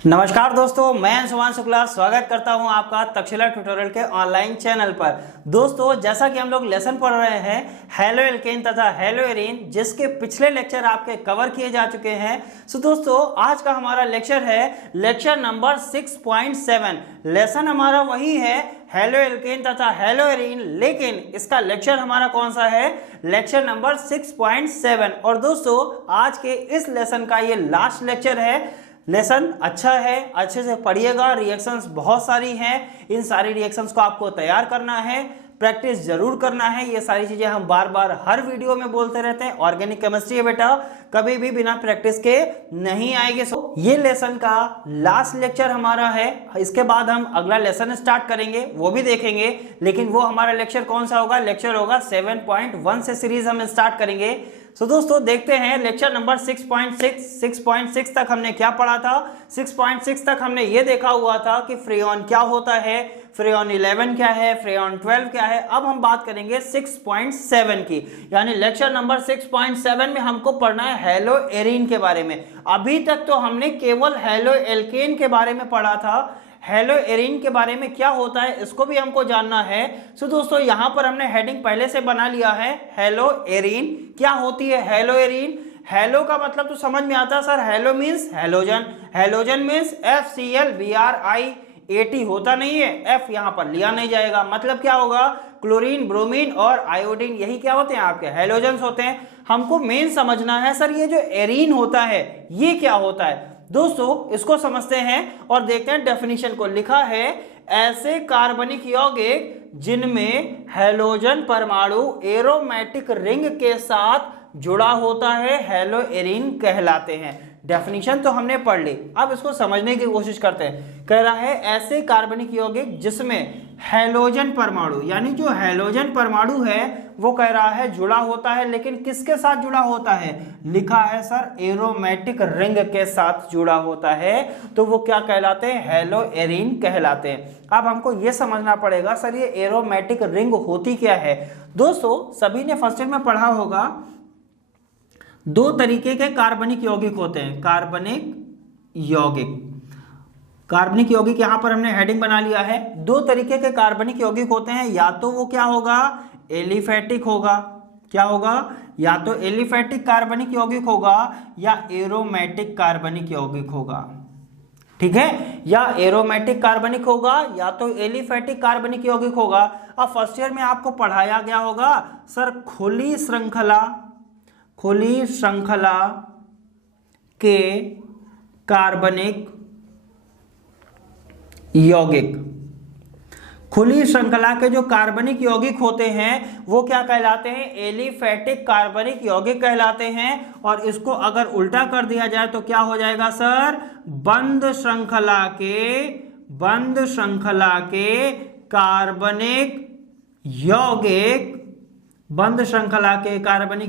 नमस्कार दोस्तों, मैं सुभान शुक्ला स्वागत करता हूं आपका तक्षशिला ट्यूटोरियल के ऑनलाइन चैनल पर। दोस्तों, जैसा कि हम लोग लेसन पढ़ रहे हैं हैलो एल्केन तथा हैलो एरीन, जिसके पिछले लेक्चर आपके कवर किए जा चुके हैं। सो दोस्तों, आज का हमारा लेक्चर है लेक्चर नंबर 6.7। लेसन हमारा वही है हैलो एल्केन तथा हैलो एरीन, लेकिन इसका लेक्चर हमारा कौन सा है? Lecture number 6.7। और दोस्तों, आज के इस लेसन का ये लास्ट लेक्चर है। लेसन अच्छा है, अच्छे से पढ़िएगा। रिएक्शंस बहुत सारी हैं, इन सारी रिएक्शंस को आपको तैयार करना है, प्रैक्टिस जरूर करना है। ये सारी चीजें हम बार बार हर वीडियो में बोलते रहते हैं। ऑर्गेनिक केमिस्ट्री है बेटा, कभी भी बिना प्रैक्टिस के नहीं आएगी। सो ये लेसन का लास्ट लेक्चर हमारा है। इसके बाद हम अगला लेसन स्टार्ट करेंगे, वो भी देखेंगे। लेकिन वो हमारा लेक्चर कौन सा होगा? लेक्चर होगा 7.1 से सीरीज हम स्टार्ट करेंगे। तो दोस्तों, देखते हैं लेक्चर नंबर 6.6 तक हमने क्या पढ़ा था। 6.6 तक हमने ये देखा हुआ था कि फ्रेऑन क्या होता है, फ्रेऑन 11 क्या है, फ्रेऑन 12 क्या है। अब हम बात करेंगे 6.7 की, यानी लेक्चर नंबर 6.7 में हमको पढ़ना है हैलो एरीन के बारे में। अभी तक तो हमने केवल हैलो एल्केन के बारे में पढ़ा था। हैलो एरीन के बारे में क्या होता है इसको भी हमको जानना है। सो दोस्तों, यहां पर हमने हेडिंग पहले से बना लिया है, हैलो एरीन क्या होती है। हैलो एरीन, हैलो का मतलब तो समझ में आता है sir. Hello means halogen, halogen means FCl होता नहीं है, F यहां पर लिया नहीं जाएगा। मतलब क्या होगा? क्लोरीन, ब्रोमीन और आयोडीन, यही क्या होते हैं? आपके हैलोजन्स होते हैं। हमको मेन समझना है सर, ये जो एरीन होता है ये क्या होता है। दोस्तों, इसको समझते हैं और देखते हैं डेफिनेशन को। लिखा है ऐसे कार्बनिक यौगिक जिनमें हैलोजन परमाणु एरोमेटिक रिंग के साथ जुड़ा होता है, हैलो एरीन कहलाते हैं। डेफिनेशन तो हमने पढ़ ली, अब इसको समझने की कोशिश करते हैं। कह रहा है ऐसे कार्बनिक यौगिक जिसमें हैलोजन परमाणु, यानी जो हैलोजन परमाणु है वो कह रहा है जुड़ा होता है, लेकिन किसके साथ जुड़ा होता है? लिखा है सर एरोमेटिक रिंग के साथ जुड़ा होता है, तो वो क्या कहलाते हैं? हैलो एरीन कहलाते हैं। अब हमको ये समझना पड़ेगा सर, ये एरोमेटिक रिंग होती क्या है। दोस्तों, सभी ने फर्स्ट ईयर में पढ़ा होगा, दो तरीके के कार्बनिक यौगिक होते हैं। कार्बनिक यौगिक यहां पर हमने हेडिंग बना लिया है। दो तरीके के कार्बनिक यौगिक होते हैं, या तो वो क्या होगा? एलिफेटिक होगा। क्या होगा? या तो एलिफेटिक कार्बनिक यौगिक होगा या एरोमेटिक कार्बनिक यौगिक होगा। ठीक है, या एरोमेटिक कार्बनिक होगा या तो एलिफेटिक कार्बनिक यौगिक होगा। अब फर्स्ट ईयर में आपको पढ़ाया गया होगा सर खुली श्रृंखला के कार्बनिक यौगिक। खुली श्रृंखला के जो कार्बनिक यौगिक होते हैं वो क्या कहलाते हैं? एलिफेटिक कार्बनिक यौगिक कहलाते हैं। और इसको अगर उल्टा कर दिया जाए तो क्या हो जाएगा सर? बंद श्रृंखला के कार्बनिक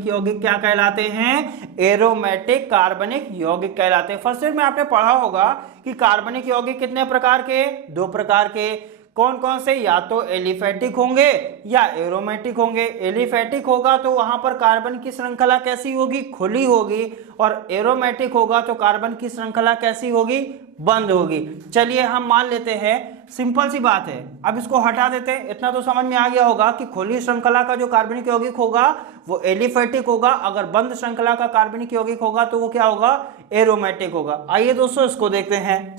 यौगिक क्या कहलाते हैं? एरोमेटिक कार्बनिक यौगिक कहलाते हैं। फर्स्ट ईयर में आपने पढ़ा होगा कि कार्बनिक यौगिक कितने प्रकार के? दो प्रकार के। कौन कौन से? या तो एलिफेटिक होंगे या एरोमेटिक होंगे। एलिफेटिक होगा तो वहां पर कार्बन की श्रृंखला कैसी होगी? खुली होगी। और एरोमेटिक होगा तो कार्बन की श्रृंखला कैसी होगी? बंद होगी। चलिए हम मान लेते हैं, सिंपल सी बात है। अब इसको हटा देते हैं। इतना तो समझ में आ गया होगा कि खुली श्रृंखला का जो कार्बनिक यौगिक होगा वो एलिफेटिक होगा, अगर बंद श्रृंखला का कार्बनिक यौगिक होगा तो वो क्या होगा? एरोमेटिक होगा। आइए दोस्तों इसको देखते हैं।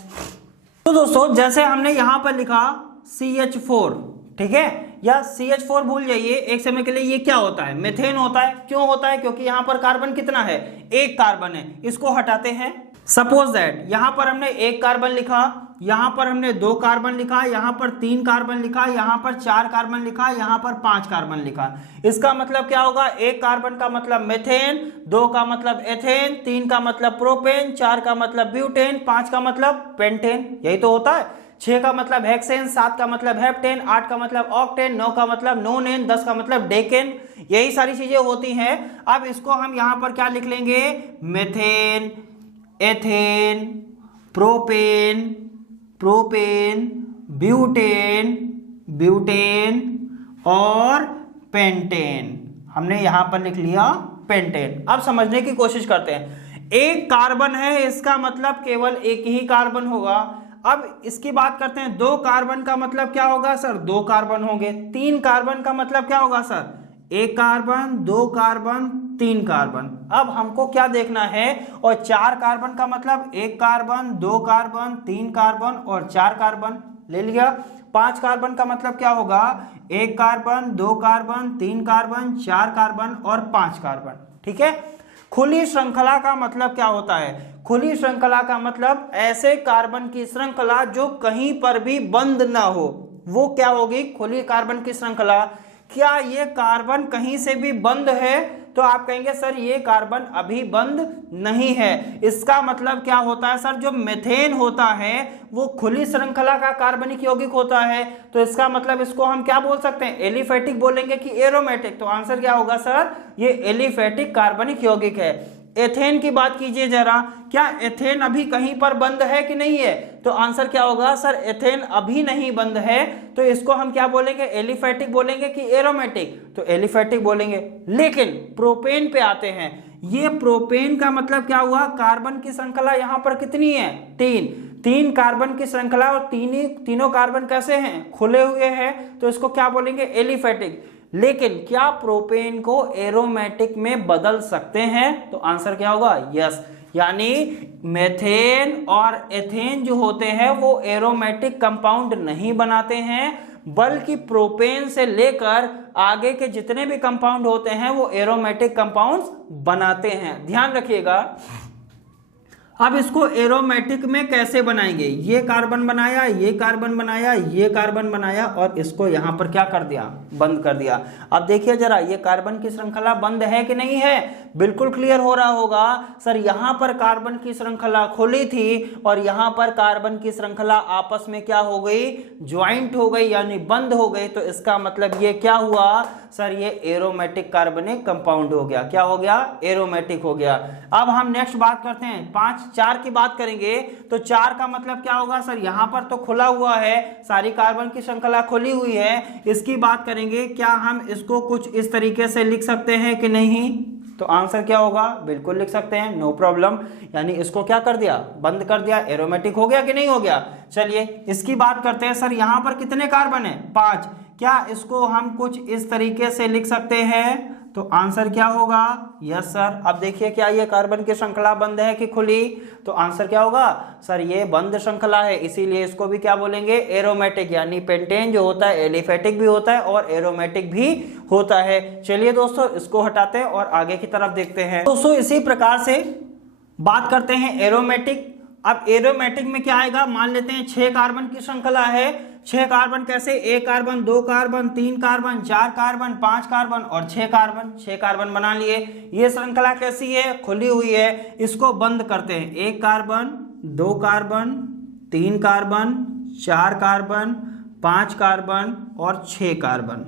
तो दोस्तों, जैसे हमने यहां पर लिखा CH4, ठीक है, या CH4 भूल जाइए एक समय के लिए। ये क्या होता है? मीथेन होता है। क्यों होता है? क्योंकि यहां पर कार्बन कितना है? एक कार्बन है। इसको हटाते हैं। सपोज दैट यहां पर हमने एक कार्बन लिखा, यहां पर हमने दो कार्बन लिखा, यहां पर तीन कार्बन लिखा, यहां पर चार कार्बन लिखा, यहां पर पांच कार्बन लिखा। इसका मतलब क्या होगा? एक कार्बन का मतलब मीथेन, दो का मतलब एथेन, तीन का मतलब प्रोपेन, चार का मतलब ब्यूटेन, पांच का मतलब पेंटेन। यही तो होता है। 6 का मतलब हेक्सेन, 7 का मतलब हेप्टेन, 8 का मतलब ऑक्टेन, 9 का मतलब नोनेन, 10 का मतलब डेकेन। यही सारी चीजें होती हैं। अब इसको हम यहां पर क्या लिख लेंगे? मीथेन, एथेन, प्रोपेन, ब्यूटेन और पेंटेन। हमने यहां पर लिख लिया पेंटेन। अब समझने की कोशिश करते हैं। एक कार्बन है, इसका मतलब केवल एक ही कार्बन होगा। अब इसकी बात करते हैं, 2 कार्बन का मतलब क्या होगा सर? 2 कार्बन होंगे। 3 कार्बन का मतलब क्या होगा सर? 1 carbon, 2 carbon, 3 carbon. अब हमको क्या देखना है? और 4 कार्बन का मतलब 1 कार्बन, 2 कार्बन, 3 कार्बन और 4 कार्बन ले लिया। 5 कार्बन का मतलब क्या होगा? 1 कार्बन, 2 कार्बन, 3 कार्बन, 4 कार्बन और 5 कार्बन। ठीक है। खुली श्रृंखला का मतलब क्या होता है? खुली श्रृंखला का मतलब ऐसे कार्बन की श्रृंखला जो कहीं पर भी बंद ना हो, वो क्या होगी? खुली कार्बन की श्रृंखला। क्या ये कार्बन कहीं से भी बंद है? तो आप कहेंगे सर ये कार्बन अभी बंद नहीं है। इसका मतलब क्या होता है सर? जो मीथेन होता है वो खुली श्रृंखला का कार्बनिक यौगिक होता है, तो इसका मतलब इसको हम क्या बोल सकते हैं? एलिफेटिक बोलेंगे कि एरोमेटिक? तो आंसर क्या होगा सर? ये एलिफेटिक कार्बनिक यौगिक है। एथेन की बात कीजिए जरा, क्या एथेन अभी कहीं पर बंद है कि नहीं है? तो आंसर क्या होगा सर? एथेन अभी नहीं बंद है, तो इसको हम क्या बोलेंगे? एलिफेटिक बोलेंगे कि एरोमेटिक? तो एलिफेटिक बोलेंगे। लेकिन प्रोपेन पे आते हैं, ये प्रोपेन का मतलब क्या हुआ? कार्बन की श्रृंखला यहां पर कितनी है? 3 कार्बन की श्रृंखला, और तीनों कार्बन कैसे हैं? खुले हुए हैं, तो इसको क्या बोलेंगे? एलिफेटिक। लेकिन क्या प्रोपेन को एरोमेटिक में बदल सकते हैं? तो आंसर क्या होगा? यस। यानी मेथेन और एथेन जो होते हैं वो एरोमेटिक कंपाउंड नहीं बनाते हैं, बल्कि प्रोपेन से लेकर आगे के जितने भी कंपाउंड होते हैं वो एरोमेटिक कंपाउंड्स बनाते हैं। ध्यान रखिएगा। अब इसको एरोमेटिक में कैसे बनाएंगे? ये कार्बन बनाया, ये कार्बन बनाया, ये कार्बन बनाया, और इसको यहां पर क्या कर दिया? बंद कर दिया। अब देखिए जरा, ये कार्बन की श्रृंखला बंद है कि नहीं है? बिल्कुल क्लियर हो रहा होगा सर। यहां पर कार्बन की श्रृंखला खुली थी और यहां पर कार्बन की श्रृंखला आपस में क्या हो गई? ज्वाइंट हो गई, यानी बंद हो गई। तो इसका मतलब ये क्या हुआ सर? ये एरोमेटिक कार्बनिक कंपाउंड हो गया। क्या हो गया? एरोमेटिक हो गया। अब हम नेक्स्ट बात करते हैं, 4 की बात करेंगे। तो 4 का मतलब क्या होगा सर? यहां पर तो खुला हुआ है, सारी कार्बन की श्रृंखला खुली हुई है। इसकी बात करेंगे, क्या हम इसको कुछ इस तरीके से लिख सकते हैं कि नहीं? तो आंसर क्या होगा? बिल्कुल लिख सकते हैं, नो प्रॉब्लम। यानी इसको क्या कर दिया? बंद कर दिया। एरोमेटिक हो गया कि नहीं हो गया? चलिए इसकी बात करते हैं। सर यहां पर कितने कार्बन है? 5। क्या इसको हम कुछ इस तरीके से लिख सकते हैं? तो आंसर क्या होगा? Yes sir. अब देखिए, क्या ये कार्बन की श्रृंखला बंद है कि खुली? तो आंसर क्या होगा सर? ये बंद श्रृंखला है, इसीलिए इसको भी क्या बोलेंगे? एरोमेटिक। यानी पेंटेन जो होता है एलिफेटिक भी होता है और एरोमेटिक भी होता है। चलिए दोस्तों, इसको हटाते हैं और आगे की तरफ देखते हैं। दोस्तों इसी प्रकार से बात करते हैं एरोमेटिक। अब एरोमेटिक में क्या आएगा? मान लेते हैं 6 कार्बन की श्रृंखला है। 6 कार्बन कैसे? 1 carbon, 2 carbon, 3 carbon, 4 carbon, 5 carbon और 6 कार्बन। 6 कार्बन बना लिए। ये श्रृंखला कैसी है? खुली हुई है। इसको बंद करते हैं। 1 carbon, 2 carbon, 3 carbon, 4 carbon, 5 carbon और 6 कार्बन।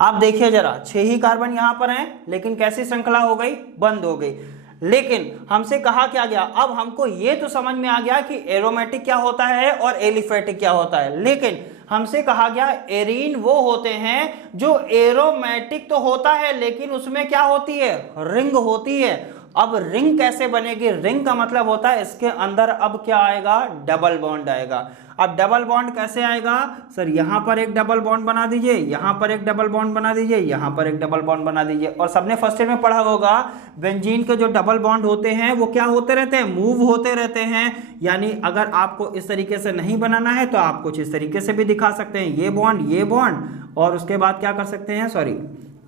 आप देखिए जरा, 6 ही कार्बन यहां पर हैं, लेकिन कैसी श्रृंखला हो गई? बंद हो गई। लेकिन हमसे कहा क्या गया? अब हमको ये तो समझ में आ गया कि एरोमेटिक क्या होता है और एलिफेटिक क्या होता है, लेकिन हमसे कहा गया एरीन वो होते हैं जो एरोमेटिक तो होता है लेकिन उसमें क्या होती है? रिंग होती है। अब रिंग कैसे बनेगी? रिंग का मतलब होता है इसके अंदर अब क्या आएगा? डबल बॉन्ड आएगा। अब डबल बॉन्ड कैसे आएगा सर? यहां पर एक डबल बॉन्ड बना दीजिए, यहां पर एक डबल बॉन्ड बना दीजिए, यहां पर एक डबल बॉन्ड बना दीजिए। और सबने फर्स्ट ईयर में पढ़ा होगा बेंजीन के जो डबल बॉन्ड होते हैं वो क्या होते रहते हैं? मूव होते रहते हैं। यानी अगर आपको इस तरीके से नहीं बनाना है तो आप कुछ इस तरीके से भी दिखा सकते हैं। ये बॉन्ड, और उसके बाद क्या कर सकते हैं? सॉरी,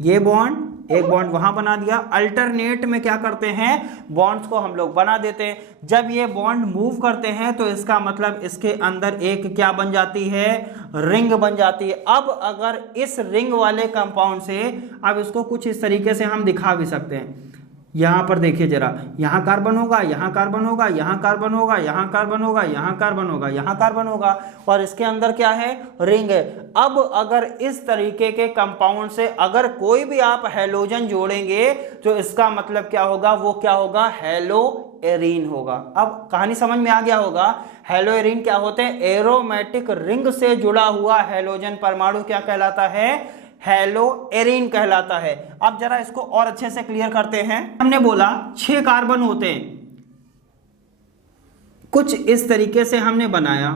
ये बॉन्ड, एक बॉन्ड वहां बना दिया। अल्टरनेट में क्या करते हैं? बॉन्ड्स को हम लोग बना देते हैं। जब ये बॉन्ड मूव करते हैं तो इसका मतलब इसके अंदर एक क्या बन जाती है? रिंग बन जाती है। अब अगर इस रिंग वाले कंपाउंड से अब इसको कुछ इस तरीके से हम दिखा भी सकते हैं। यहां पर देखिए जरा, यहां कार्बन होगा, यहां कार्बन होगा, यहां कार्बन होगा, यहां कार्बन होगा, यहां कार्बन होगा, यहां कार्बन होगा, और इसके अंदर क्या है? रिंग है। अब अगर इस तरीके के कंपाउंड से अगर कोई भी आप हैलोजन जोड़ेंगे तो इसका मतलब क्या होगा? वो क्या होगा? हेलो एरीन होगा। अब कहानी समझ में आ गया होगा। हेलो एरीन क्या होते हैं? एरोमेटिक रिंग से जुड़ा हुआ हैलोजन परमाणु क्या कहलाता है? हेलो एरीन कहलाता है। अब जरा इसको और अच्छे से क्लियर करते हैं। हमने बोला 6 कार्बन होते हैं, कुछ इस तरीके से हमने बनाया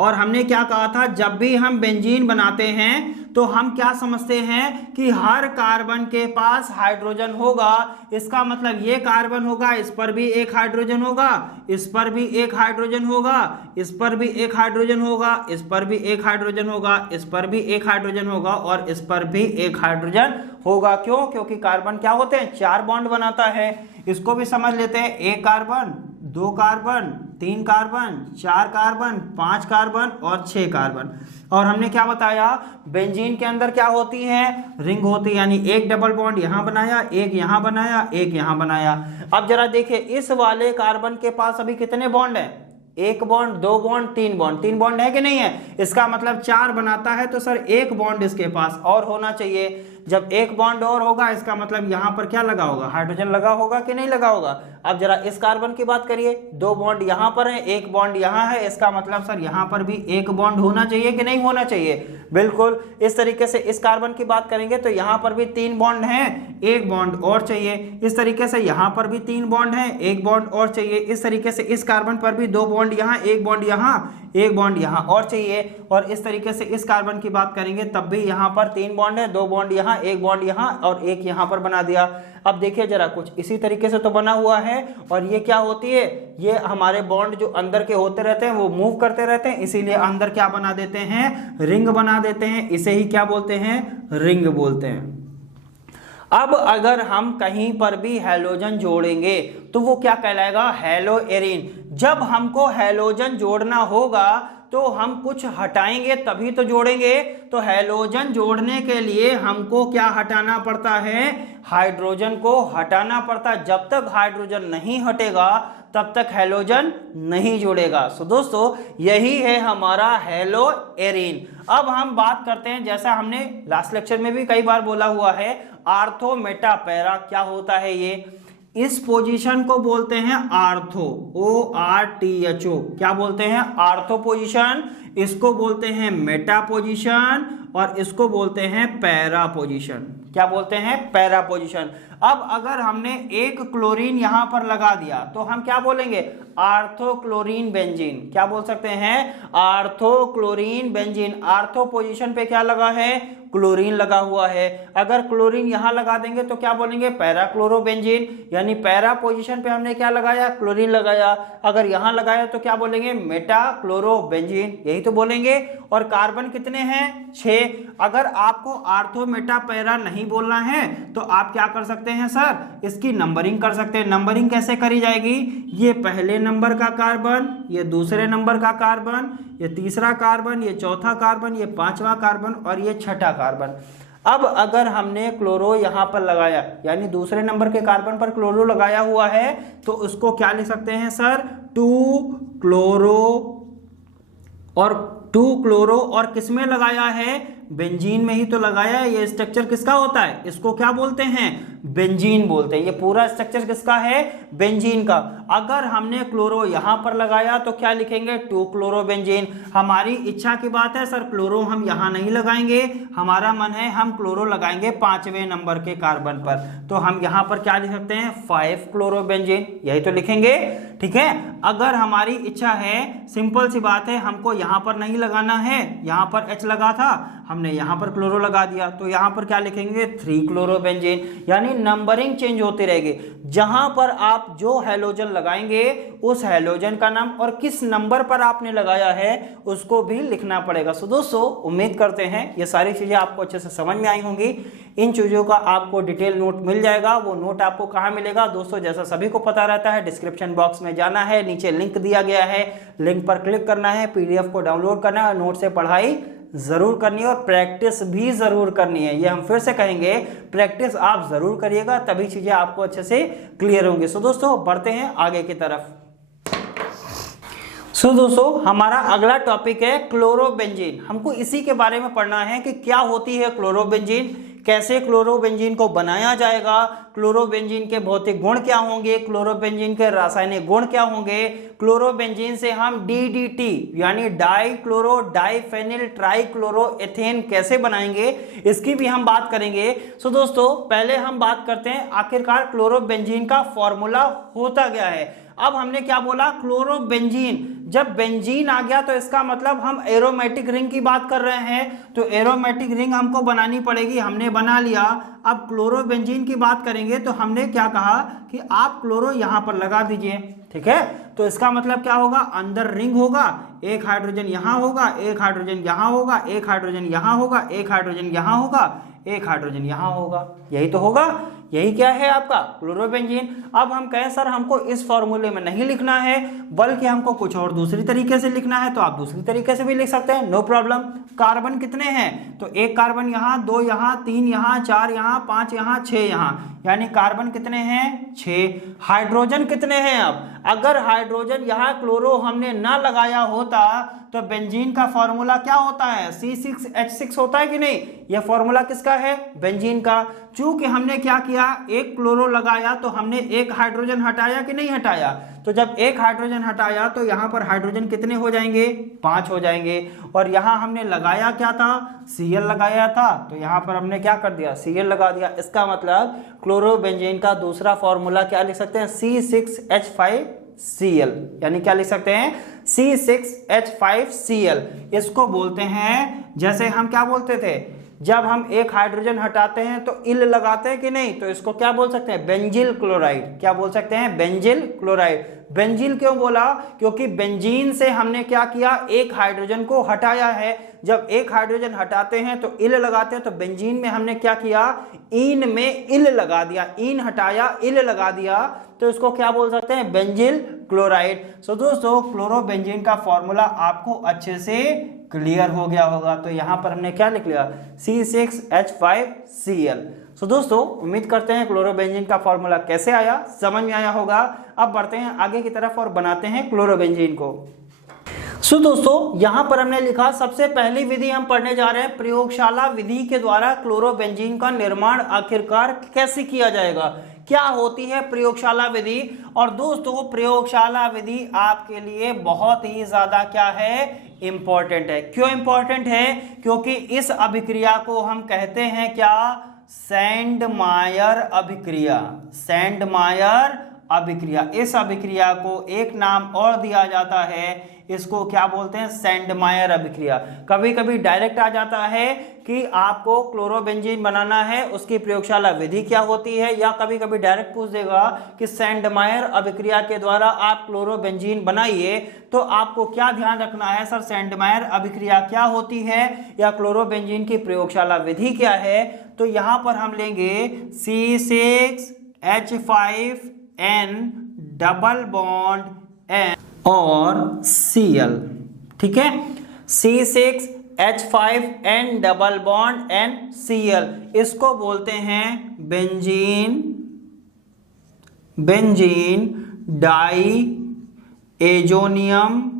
और हमने क्या कहा था, जब भी हम बेंजीन बनाते हैं तो हम क्या समझते हैं कि हर कार्बन के पास हाइड्रोजन होगा। इसका मतलब ये कार्बन होगा, इस पर भी एक हाइड्रोजन होगा, इस पर भी एक हाइड्रोजन होगा, इस पर भी एक हाइड्रोजन होगा, इस पर भी एक हाइड्रोजन होगा, इस पर भी एक हाइड्रोजन होगा और इस पर भी एक हाइड्रोजन होगा। क्यों? क्योंकि कार्बन क्या होते हैं, 4 बॉन्ड बनाता है। इसको भी समझ लेते हैं, 1 carbon, 2 carbon, 3 carbon, 4 carbon, 5 carbon और 6 कार्बन। और हमने क्या बताया, बेंजीन के अंदर क्या होती है, रिंग होती है, यानी एक डबल बॉन्ड यहां बनाया, एक यहां बनाया, एक यहां बनाया। अब जरा देखिए, इस वाले कार्बन के पास अभी कितने बॉन्ड है, 1 बॉन्ड, 2 बॉन्ड, 3 बॉन्ड, 3 बॉन्ड है कि नहीं है। इसका मतलब 4 बनाता है, तो सर 1 बॉन्ड इसके पास और होना चाहिए। जब 1 बॉन्ड और होगा, इसका मतलब यहां पर क्या लगा होगा, हाइड्रोजन लगा होगा कि नहीं लगा होगा। अब जरा इस कार्बन की बात करिए, 2 बॉन्ड यहां पर है, 1 बॉन्ड यहां है, इसका मतलब सर यहां पर भी 1 बॉन्ड होना चाहिए कि नहीं होना चाहिए। बिल्कुल। इस तरीके से इस कार्बन की बात करेंगे तो यहां पर भी 3 बॉन्ड हैं, 1 बॉन्ड और चाहिए। इस तरीके से यहां पर भी 3 बॉन्ड हैं, 1 बॉन्ड और चाहिए। इस तरीके से इस कार्बन पर भी 2 बॉन्ड यहां, 1 बॉन्ड यहां, 1 बॉन्ड यहां और चाहिए। और इस तरीके से इस कार्बन की बात करेंगे तब भी यहां पर 3 बॉन्ड है, 2 बॉन्ड यहां, 1 बॉन्ड यहां और 1 यहां पर बना दिया। अब देखिए जरा, कुछ इसी तरीके से तो बना हुआ है। और ये क्या होती है, ये हमारे बॉन्ड जो अंदर के होते रहते हैं वो मूव करते रहते हैं, इसीलिए अंदर क्या बना देते हैं, रिंग बना देते हैं। इसे ही क्या बोलते हैं, रिंग बोलते हैं। अब अगर हम कहीं पर भी हैलोजन जोड़ेंगे तो वो क्या कहलाएगा, हैलो एरीन। जब हमको हैलोजन जोड़ना होगा तो हम कुछ हटाएंगे तभी तो जोड़ेंगे। तो हैलोजन जोड़ने के लिए हमको क्या हटाना पड़ता है, हाइड्रोजन को हटाना पड़ता है। जब तक हाइड्रोजन नहीं हटेगा तब तक हैलोजन नहीं जुड़ेगा। सो दोस्तों, यही है हमारा हैलो एरीन। अब हम बात करते हैं, जैसा हमने लास्ट लेक्चर में भी कई बार बोला हुआ है, आर्थो मेटा पैरा क्या होता है। ये इस पोजीशन को बोलते हैं आर्थो, ORTHO। क्या बोलते हैं, आर्थो पोजीशन। इसको बोलते हैं मेटा पोजीशन और इसको बोलते हैं पैरा पोजीशन। क्या बोलते हैं, पैरा पोजीशन। अब अगर हमने एक क्लोरीन यहां पर लगा दिया तो हम क्या बोलेंगे, आर्थो क्लोरीन बेंजीन। क्या बोल सकते हैं, ortho chlorine benzene. Ortho position पे क्या लगा है, क्लोरीन लगा हुआ है। अगर क्लोरीन यहां लगा देंगे तो क्या बोलेंगे, पैरा क्लोरोबेंजीन। यानी पैरा पोजीशन पे हमने क्या लगाया, क्लोरीन लगाया। अगर यहां लगाया तो क्या बोलेंगे, मेटा क्लोरोबेंजीन, यही तो बोलेंगे। और कार्बन कितने हैं, 6। अगर आपको आर्थो मेटा पैरा नहीं बोलना है तो आप क्या कर सकते हैं सर, इसकी नंबरिंग कर सकते हैं। नंबरिंग कैसे करी जाएगी, ये पहले नंबर का कार्बन, ये दूसरे नंबर का कार्बन, ये तीसरा कार्बन, ये चौथा कार्बन, ये 5वां कार्बन और ये 6ठा कार्बन। अब अगर हमने क्लोरो यहां पर लगाया, यानी दूसरे नंबर के कार्बन पर क्लोरो लगाया हुआ है, तो उसको क्या लिख सकते हैं सर, 2 क्लोरो। और 2 क्लोरो और किसमें लगाया है, बेंजीन में ही तो लगाया है। ये स्ट्रक्चर किसका होता है, इसको क्या बोलते हैं, बेंजीन बोलते हैं। ये पूरा स्ट्रक्चर किसका है, बेंजीन का। अगर हमने क्लोरो यहां पर लगाया तो क्या लिखेंगे, 2 क्लोरोबेंजीन। हमारी इच्छा की बात है सर, क्लोरो हम यहां नहीं लगाएंगे, हमारा मन है हम क्लोरो लगाएंगे 5वें नंबर के कार्बन पर, तो हम यहां पर क्या लिख सकते हैं, 5 क्लोरोबेंजीन, यही तो लिखेंगे। ठीक है। अगर हमारी इच्छा है, सिंपल सी बात है, हमको यहां पर नहीं लगाना है, यहां पर H लगा था, हमने यहां पर क्लोरो लगा दिया, तो यहां पर क्या लिखेंगे, 3 क्लोरोबेंजीन। यानी नंबरिंग चेंज होती रहेगी। जहां पर आप जो हैलोजन लगाएंगे उस हैलोजन का नाम और किस नंबर पर आपने लगाया है उसको भी लिखना पड़ेगा। सो दोस्तों, उम्मीद करते हैं ये सारी चीजें आपको अच्छे से समझ में आई होंगी। इन चीजों का आपको डिटेल नोट मिल जाएगा। वो नोट आपको कहाँ मिलेगा दोस्तों, जैसा सभी को पता रहता है, डिस्क्रिप्शन बॉक्स में जाना है, नीचे लिंक दिया गया है, लिंक पर क्लिक करना है, PDF को डाउनलोड करना है, नोट से पढ़ाई जरूर करनी है और प्रैक्टिस भी जरूर करनी है। ये हम फिर से कहेंगे, प्रैक्टिस आप जरूर करिएगा, तभी चीजें आपको अच्छे से क्लियर होंगी। सो दोस्तों, बढ़ते हैं आगे की तरफ। सो दोस्तों, हमारा अगला टॉपिक है क्लोरोबेंजीन। हमको इसी के बारे में पढ़ना है कि क्या होती है क्लोरोबेंजीन, कैसे क्लोरोबेंजीन को बनाया जाएगा, क्लोरोबेंजीन के भौतिक गुण क्या होंगे, क्लोरोबेंजीन के रासायनिक गुण क्या होंगे, क्लोरोबेंजीन से हम DDT यानी डाई क्लोरो डाइफेनिल ट्राइक्लोरोएथेन कैसे बनाएंगे, इसकी भी हम बात करेंगे। सो दोस्तों, पहले हम बात करते हैं आखिरकार क्लोरोबेंजीन का फॉर्मूला होता क्या है। अब हमने क्या बोला, क्लोरोबेंजीन। जब बेंजीन आ गया तो इसका मतलब हम एरोमेटिक रिंग की बात कर रहे हैं, तो एरोमेटिक रिंग हमको बनानी पड़ेगी, हमने बना लिया। अब क्लोरोबेंजीन की बात करेंगे तो हमने क्या कहा कि आप क्लोरो यहां पर लगा दीजिए, ठीक है। तो इसका मतलब क्या होगा, अंदर रिंग होगा, एक हाइड्रोजन यहां होगा, एक हाइड्रोजन यहां होगा, एक हाइड्रोजन यहां होगा, एक हाइड्रोजन यहां होगा, एक हाइड्रोजन यहां होगा, यही तो होगा, यही क्या है आपका क्लोरोबेंजीन। अब हम कहें सर हमको इस फॉर्मूले में नहीं लिखना है बल्कि हमको कुछ और दूसरी तरीके से लिखना है, तो आप दूसरी तरीके से भी लिख सकते हैं, नो प्रॉब्लम। कार्बन कितने हैं, तो एक कार्बन यहाँ, दो यहाँ, तीन यहाँ, चार यहाँ, पांच यहाँ, छह यहाँ, यानी कार्बन कितने हैं, 6। हाइड्रोजन कितने हैं, अब अगर हाइड्रोजन यहाँ क्लोरो हमने ना लगाया होता तो बेंजीन का फॉर्मूला क्या होता है, C6H6 होता है कि नहीं। यह फॉर्मूला किसका है, बेंजीन का। चूंकि हमने क्या किया, एक क्लोरो लगाया तो हमने एक हाइड्रोजन हटाया कि नहीं हटाया, तो जब एक हाइड्रोजन हटाया तो यहाँ पर हाइड्रोजन कितने हो जाएंगे, 5 हो जाएंगे। और यहाँ हमने लगाया क्या था, Cl लगाया था, तो यहाँ पर हमने क्या कर दिया, Cl लगा दिया। इसका मतलब क्लोरोबेंजीन का दूसरा फॉर्मूला क्या लिख सकते हैं, C6H5Cl, यानी क्या लिख सकते हैं, C6H5Cl। इसको बोलते हैं, जैसे हम क्या बोलते थे, जब हम एक हाइड्रोजन हटाते हैं तो इल लगाते हैं कि नहीं, तो इसको क्या बोल सकते हैं, बेंजिल क्लोराइड। क्या बोल सकते हैं, बेंजिल क्लोराइड। बेंजिल क्यों बोला, क्योंकि बेंजीन से हमने क्या किया, एक हाइड्रोजन को हटाया है। जब एक हाइड्रोजन हटाते हैं तो इल लगाते हैं, तो बेंजीन में हमने क्या किया, ईन में इल लगा दिया, ईन हटाया इल लगा दिया, तो इसको क्या बोल सकते हैं, बेंजिल क्लोराइड। सो दोस्तों क्लोरोबेंजीन का फॉर्मूला आपको अच्छे से क्लियर हो गया होगा। तो यहां पर हमने क्या लिख लिया, C6H5Cl। सो दोस्तों उम्मीद करते हैं क्लोरोबेंजीन का फॉर्मूला कैसे आया, समझ में आया होगा। अब बढ़ते हैं आगे की तरफ और बनाते हैं क्लोरोबेंजीन को। सो दोस्तों यहां पर हमने लिखा, सबसे पहली विधि हम पढ़ने जा रहे हैं, प्रयोगशाला विधि के द्वारा क्लोरोबेंजीन का निर्माण आखिरकार कैसे किया जाएगा, क्या होती है प्रयोगशाला विधि। और दोस्तों प्रयोगशाला विधि आपके लिए बहुत ही ज्यादा क्या है, इंपॉर्टेंट है। क्यों इंपॉर्टेंट है, क्योंकि इस अभिक्रिया को हम कहते हैं क्या, सैंडमायर अभिक्रिया। सैंडमायर अभिक्रिया, इस अभिक्रिया को एक नाम और दिया जाता है, इसको क्या बोलते हैं, सैंडमायर अभिक्रिया। कभी कभी डायरेक्ट आ जाता है कि आपको क्लोरोबेंजीन बनाना है, उसकी प्रयोगशाला विधि क्या होती है, या कभी कभी डायरेक्ट पूछ देगा कि सैंडमायर अभिक्रिया के द्वारा आप क्लोरोबेंजीन बनाइए। तो आपको क्या ध्यान रखना है, सर सैंडमायर अभिक्रिया क्या होती है या क्लोरोबेंजीन की प्रयोगशाला विधि क्या है। तो यहां पर हम लेंगे C6H5N डबल बॉन्ड N और Cl, ठीक है, C6H5N double bond N Cl, इसको बोलते हैं बेंजीन डाई एजोनियम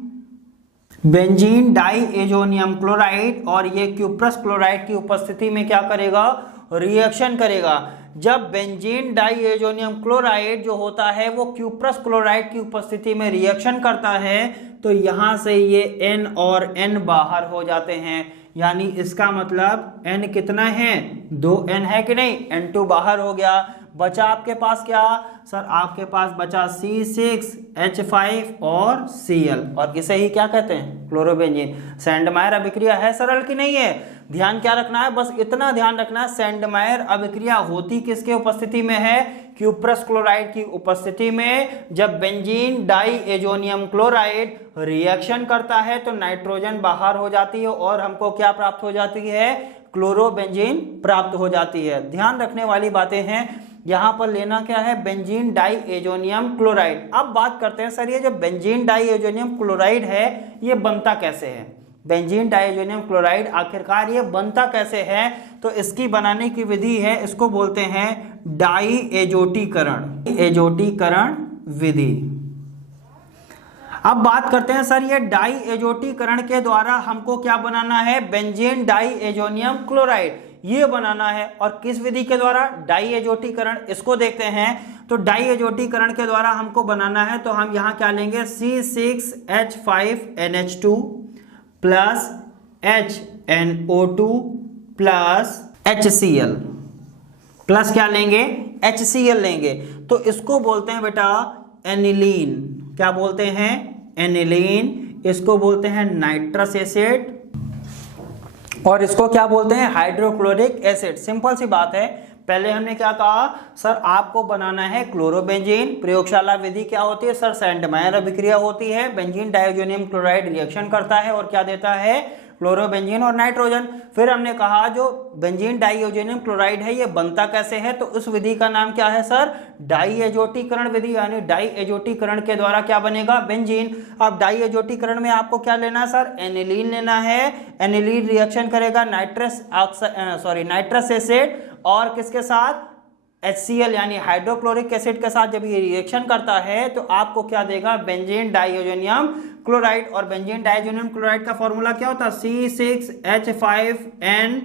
क्लोराइड। और ये क्यूप्रस क्लोराइड की उपस्थिति में क्या करेगा, रिएक्शन करेगा। जब बेंजीन डाइएजोनियम क्लोराइड जो होता है वो क्यूप्रस क्लोराइड की उपस्थिति में रिएक्शन करता है, तो यहां से ये N और N बाहर हो जाते हैं, यानी इसका मतलब N कितना है, 2N है कि नहीं, N2 बाहर हो गया। बचा आपके पास क्या, सर आपके पास बचा C6H5 और Cl, और इसे ही क्या कहते हैं, क्लोरोबेंजीन। सैंडमायर अभिक्रिया है सरल कि नहीं है, ध्यान क्या रखना है, बस इतना ध्यान रखना है, सैंडमायर अभिक्रिया होती किसके उपस्थिति में है, क्यूप्रस क्लोराइड की उपस्थिति में। जब बेंजीन डाइएजोनियम क्लोराइड रिएक्शन करता है तो नाइट्रोजन बाहर हो जाती है और हमको क्या प्राप्त हो जाती है, क्लोरोबेंजीन प्राप्त हो जाती है। ध्यान रखने वाली बातें हैं, यहां पर लेना क्या है, बेंजीन डाइएजोनियम क्लोराइड। अब बात करते हैं सर ये जो बेंजीन डाइएजोनियम क्लोराइड है ये बनता कैसे है, बेंजीन डाइएजोनियम क्लोराइड आखिरकार ये बनता कैसे है। तो इसकी बनाने की विधि है, इसको बोलते हैं डाइएजोटीकरण विधि। अब बात करते हैं सर ये डाइएजोटीकरण के द्वारा हमको क्या बनाना है, बेंजीन डाइएजोनियम क्लोराइड ये बनाना है। और किस विधि के द्वारा, डाइएजोटीकरण, इसको देखते हैं। तो डाइएजोटीकरण के द्वारा हमको बनाना है, तो हम यहां क्या लेंगे, C6H5NH2 plus HNO2 plus HCl plus क्या लेंगे, HCl लेंगे। तो इसको बोलते हैं बेटा एनिलीन, क्या बोलते हैं, एनिलीन, इसको बोलते हैं नाइट्रस एसिड, और इसको क्या बोलते हैं, हाइड्रोक्लोरिक एसिड। सिंपल सी बात है। पहले हमने क्या कहा, सर आपको बनाना है क्लोरोबेंजीन। प्रयोगशाला विधि क्या होती है सर, सेंटमायर अभिक्रिया होती है, बेंजीन डाइओजोनियम क्लोराइड रिएक्शन करता है और क्या देता है, क्लोरोबेंजीन और नाइट्रोजन। फिर हमने कहा जो बेंजीन डाइओजोनियम क्लोराइड है ये बनता कैसे है, तो उस विधि का नाम क्या है सर, डाई एजोटीकरण विधि, यानी डाई एजोटीकरण के द्वारा क्या बनेगा, बेंजीन। अब डाई एजोटीकरण में आपको क्या लेना है सर, एनिलीन लेना है। एनिलीन रिएक्शन करेगा नाइट्रस एसिड और किसके साथ, HCl यानी हाइड्रोक्लोरिक एसिड के साथ जब ये रिएक्शन करता है तो आपको क्या देगा, बेंजीन डाइओजोनियम क्लोराइड। और बेंजीन डाइओजोनियम क्लोराइड का फॉर्मूला क्या होता है, C6H5N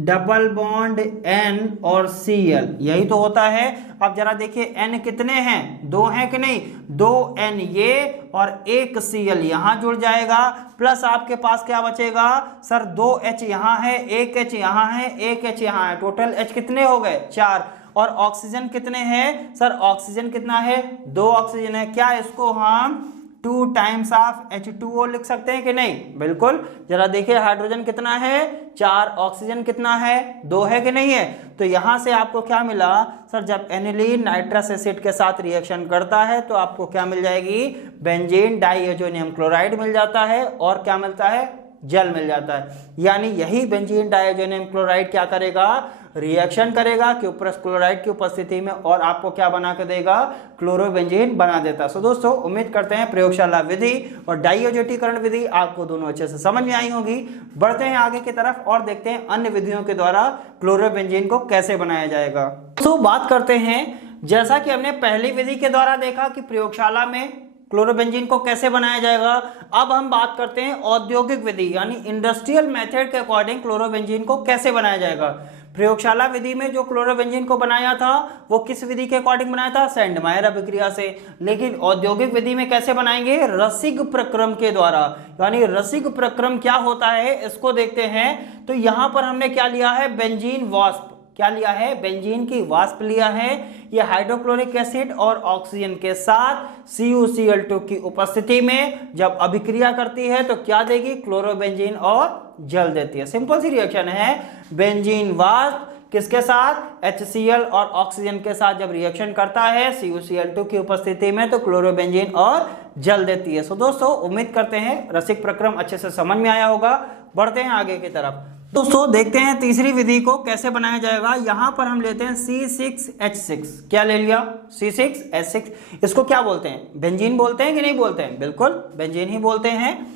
डबल बॉन्ड N और Cl, यही तो होता है। अब जरा देखिए N कितने हैं, 2 हैं कि नहीं, 2 N ये और 1 Cl यहां जुड़ जाएगा, प्लस आपके पास क्या बचेगा सर, 2 H यहां है, 1 H यहां है, 1 H यहां है, टोटल H कितने हो गए, 4। और ऑक्सीजन कितने हैं सर, ऑक्सीजन कितना है, 2 ऑक्सीजन है। क्या इसको हम 2 टाइम्स ऑफ H2O लिख सकते हैं कि नहीं, बिल्कुल। जरा देखिए हाइड्रोजन कितना है, 4, ऑक्सीजन कितना है, 2 है कि नहीं है। तो यहां से आपको क्या मिला सर, जब एनिलीन नाइट्रस एसिड के साथ रिएक्शन करता है तो आपको क्या मिल जाएगी, बेंजीन डाइओजोनियम क्लोराइड मिल जाता है और क्या मिलता है, जल मिल जाता है। यानी यही बेंजीन डाइओजोनियम क्लोराइड क्या करेगा, रिएक्शन करेगा क्यूप्रस क्लोराइड की उपस्थिति में और आपको क्या बना के देगा, क्लोरोबेंजीन बना देता। सो दोस्तों उम्मीद करते हैं प्रयोगशाला विधि और डाइओजेटीकरण विधि आपको दोनों अच्छे से समझ में आई होगी। बढ़ते हैं आगे की तरफ और देखते हैं अन्य विधियों के द्वारा क्लोरोबेंजीन को कैसे बनाया जाएगा। तो बात करते हैं, जैसा कि हमने पहली विधि के द्वारा देखा कि प्रयोगशाला में क्लोरोबेंजीन को कैसे बनाया जाएगा, अब हम बात करते हैं औद्योगिक विधि यानी इंडस्ट्रियल मेथड के अकॉर्डिंग क्लोरोबेंजीन को कैसे बनाया जाएगा। प्रयोगशाला विधि में जो क्लोरोबेंजीन को बनाया था वो किस विधि के अकॉर्डिंग बनाया था, सेंडमायर अभिक्रिया से। लेकिन औद्योगिक विधि में कैसे बनाएंगे, रसिक प्रक्रम के द्वारा। यानी रसिक प्रक्रम क्या होता है इसको देखते हैं। तो यहां पर हमने क्या लिया है, बेंजीन वाष्प, क्या लिया है, बेंजीन की वाष्प लिया है। ये हाइड्रोक्लोरिक एसिड और ऑक्सीजन के साथ CuCl2 की उपस्थिति में जब अभिक्रिया करती है तो क्या देगी, क्लोरोबेंजीन और जल देती है। सिंपल सी रिएक्शन है, बेंजीन वाष्प किसके साथ, HCl और ऑक्सीजन के साथ जब रिएक्शन करता है CuCl2 की उपस्थिति में तो क्लोरोबेंजीन और जल देती है। सो दोस्तों उम्मीद करते हैं रसिक प्रक्रम अच्छे से समझ में आया होगा। बढ़ते हैं आगे की तरफ। दोस्तों देखते हैं तीसरी विधि को कैसे बनाया जाएगा। यहां पर हम लेते हैं C6H6, क्या ले लिया, C6H6। इसको क्या बोलते हैं, बेंजीन बोलते हैं कि नहीं बोलते हैं, बिल्कुल बेंजीन ही बोलते हैं।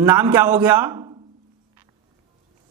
नाम क्या हो गया,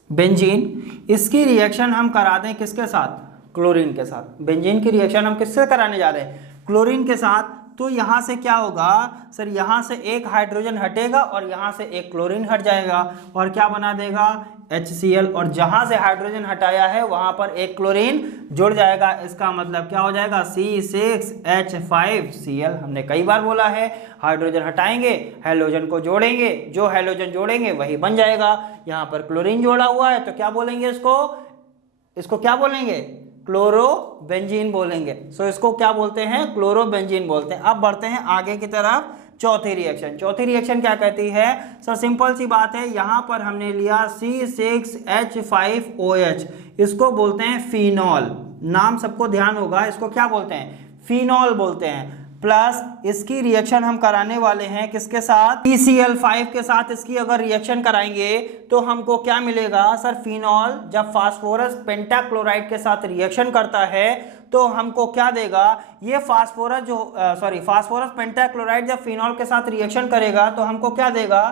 बेंजीन। इसकी रिएक्शन हम करा दें किसके साथ, क्लोरीन के साथ। बेंजीन की रिएक्शन हम किससे कराने जा रहे हैं, क्लोरीन के साथ। तो यहां से क्या होगा सर, यहां से एक हाइड्रोजन हटेगा और यहां से एक क्लोरीन हट जाएगा और क्या बना देगा, HCl। और जहां से हाइड्रोजन हटाया है वहां पर एक क्लोरीन जुड़ जाएगा। इसका मतलब क्या हो जाएगा, C6H5Cl। हमने कई बार बोला है, हाइड्रोजन हटाएंगे, हेलोजन को जोड़ेंगे, जो हेलोजन जोड़ेंगे वही बन जाएगा। यहां पर क्लोरीन जोड़ा हुआ है तो क्या बोलेंगे इसको क्या बोलेंगे, क्लोरोबेंजीन बोलेंगे। सो इसको क्या बोलते हैं, क्लोरोबेंजीन बोलते हैं। अब बढ़ते हैं आगे की तरफ, चौथी रिएक्शन। चौथी रिएक्शन क्या कहती है सर, सिंपल सी बात है, यहां पर हमने लिया C6H5OH, इसको बोलते हैं फिनॉल। नाम सबको ध्यान होगा, इसको क्या बोलते हैं, फिनॉल बोलते हैं। प्लस इसकी रिएक्शन हम कराने वाले हैं किसके साथ, PCl5 के साथ। इसकी अगर रिएक्शन कराएंगे तो हमको क्या मिलेगा सर, फिनॉल जब फास्फोरस पेंटाक्लोराइड के साथ रिएक्शन करता है तो हमको क्या देगा, ये फास्फोरस पेंटाक्लोराइड जब फिनॉल के साथ रिएक्शन करेगा तो हमको क्या देगा,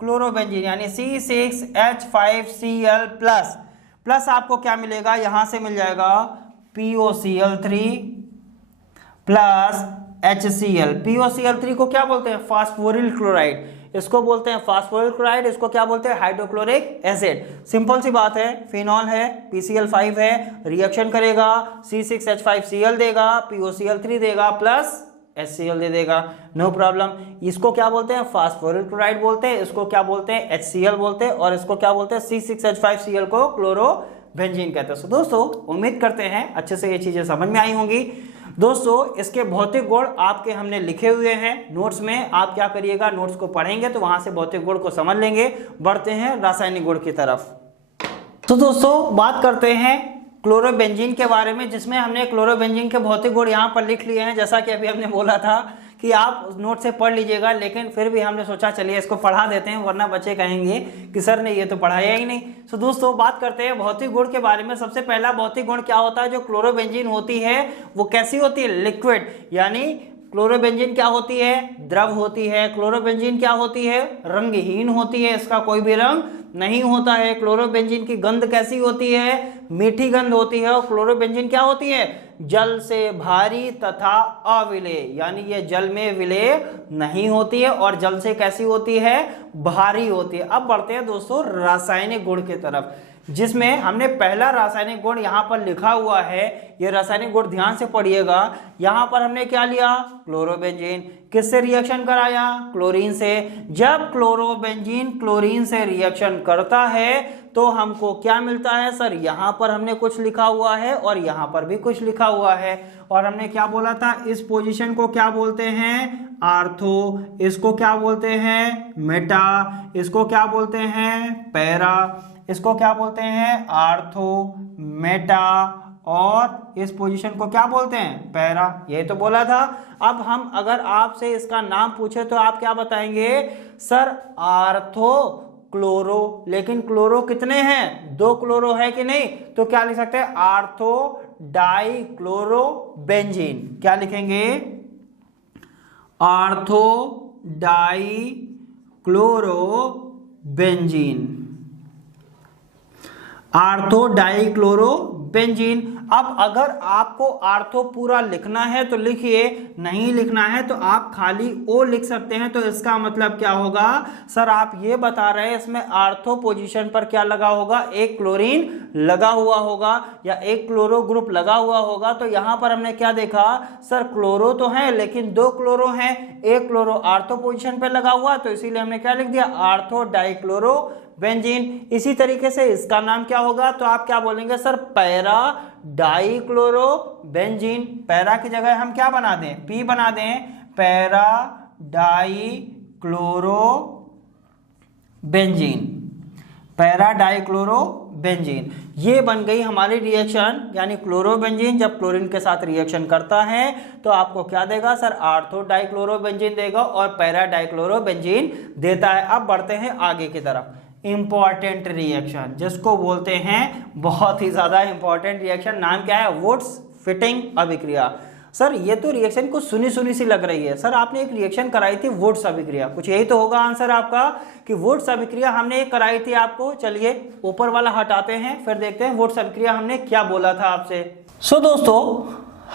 क्लोरोबेंजीन यानी C6H5Cl प्लस आपको क्या मिलेगा, यहां से मिल जाएगा POCl3 प्लस HCl। POCl3 को क्या बोलते हैं, फास्फोरिल क्लोराइड। इसको बोलते हैं फास्फोरिल क्लोराइड, इसको क्या बोलते हैं, हाइड्रोक्लोरिक एसिड। सिंपल सी बात है, फिनॉल है, PCl5 है, रिएक्शन करेगा, C6H5Cl देगा, POCl3 देगा प्लस HCl दे देगा, नो प्रॉब्लम। इसको क्या बोलते हैं, फास्फोरिल क्लोराइड बोलते हैं, इसको क्या बोलते हैं, HCl बोलते हैं, और इसको क्या बोलते हैं, C6H5Cl को क्लोरो बेंजीन कहते हैं। दोस्तों उम्मीद करते हैं अच्छे से ये चीजें समझ में आई होंगी। दोस्तों इसके भौतिक गुण आपके हमने लिखे हुए हैं नोट्स में, आप क्या करिएगा नोट्स को पढ़ेंगे तो वहां से भौतिक गुण को समझ लेंगे। बढ़ते हैं रासायनिक गुण की तरफ। तो दोस्तों बात करते हैं क्लोरोबेंजीन के बारे में, जिसमें हमने क्लोरोबेंजीन के भौतिक गुण यहाँ पर लिख लिए हैं। जैसा कि अभी हमने बोला था कि आप नोट से पढ़ लीजिएगा, लेकिन फिर भी हमने सोचा चलिए इसको पढ़ा देते हैं, वरना बच्चे कहेंगे कि सर ने ये तो पढ़ाया ही नहीं। तो दोस्तों बात करते हैं भौतिक गुण के बारे में। सबसे पहला भौतिक गुण क्या होता है, जो क्लोरोबेंजीन होती है वो कैसी होती है, लिक्विड। यानी क्लोरोबेंजीन क्या होती है, द्रव होती है। क्लोरोबेंजीन क्या होती है, रंगहीन होती है, इसका कोई भी रंग नहीं होता है। क्लोरोबेंजीन की गंध कैसी होती है, मीठी गंध होती है। और क्लोरोबेंजीन क्या होती है, जल से भारी तथा अविलेय, यानी ये जल में विलेय नहीं होती है और जल से कैसी होती है, भारी होती है। अब बढ़ते हैं दोस्तों रासायनिक गुण की तरफ, जिसमें हमने पहला रासायनिक गुण यहाँ पर लिखा हुआ है। ये रासायनिक गुण ध्यान से पढ़िएगा। यहाँ पर हमने क्या लिया, क्लोरोबेंजीन। किससे रिएक्शन कराया, क्लोरीन से। जब क्लोरोबेंजीन क्लोरीन से रिएक्शन करता है तो हमको क्या मिलता है, सर यहाँ पर हमने कुछ लिखा हुआ है और यहाँ पर भी कुछ लिखा हुआ है। और हमने क्या बोला था, इस पोजीशन को क्या बोलते हैं, आर्थो। इसको क्या बोलते हैं, मेटा। इसको क्या बोलते हैं, पैरा। इसको क्या बोलते हैं, आर्थो, मेटा। और इस पोजीशन को क्या बोलते हैं, पैरा। यही तो बोला था। अब हम अगर आपसे इसका नाम पूछे तो आप क्या बताएंगे, सर आर्थो क्लोरो। लेकिन क्लोरो कितने हैं, 2 क्लोरो है कि नहीं, तो क्या लिख सकते हैं, आर्थो डाई क्लोरो बेंजीन। क्या लिखेंगे, ortho die chloro benzene, ortho die chloro benzene. अब अगर आपको आर्थो पूरा लिखना है तो लिखिए, नहीं लिखना है तो आप खाली ओ लिख सकते हैं। तो इसका मतलब क्या होगा, सर आप ये बता रहे हैं इसमें आर्थो पोजीशन पर क्या लगा होगा, एक क्लोरीन लगा हुआ होगा या एक क्लोरो ग्रुप लगा हुआ होगा। तो यहां पर हमने क्या देखा, सर क्लोरो तो है लेकिन 2 क्लोरो हैं, एक क्लोरो आर्थो पोजीशन पर लगा हुआ, तो इसीलिए हमने क्या लिख दिया, आर्थो डाइक्लोरो बेंजीन। इसी तरीके से इसका नाम क्या होगा, तो आप क्या बोलेंगे, sir para dichloro benzene. Para की जगह हम क्या बना दें, पी बना दें, para dichloro benzene, para dichloro benzene. ये बन गई हमारी रिएक्शन, यानी क्लोरोबेंजीन जब क्लोरीन के साथ रिएक्शन करता है तो आपको क्या देगा, सर आर्थो डाइक्लोरोबेंजीन देगा और पैरा डाइक्लोरोबेंजीन देता है। अब बढ़ते हैं आगे की तरफ, इंपॉर्टेंट रिएक्शन जिसको बोलते हैं बहुत ही ज्यादा इंपॉर्टेंट रिएक्शन। नाम क्या है, वुड्स फिटिंग अभिक्रिया। सर ये तो रिएक्शन कुछ सुनी सुनी सी लग रही है, सर आपने एक रिएक्शन कराई थी वुड्स अभिक्रिया, कुछ यही तो होगा आंसर आपका कि वुड्स अभिक्रिया हमने एक कराई थी आपको। चलिए ऊपर वाला हटाते हैं, फिर देखते हैं वुड्स अभिक्रिया हमने क्या बोला था आपसे। सो दोस्तों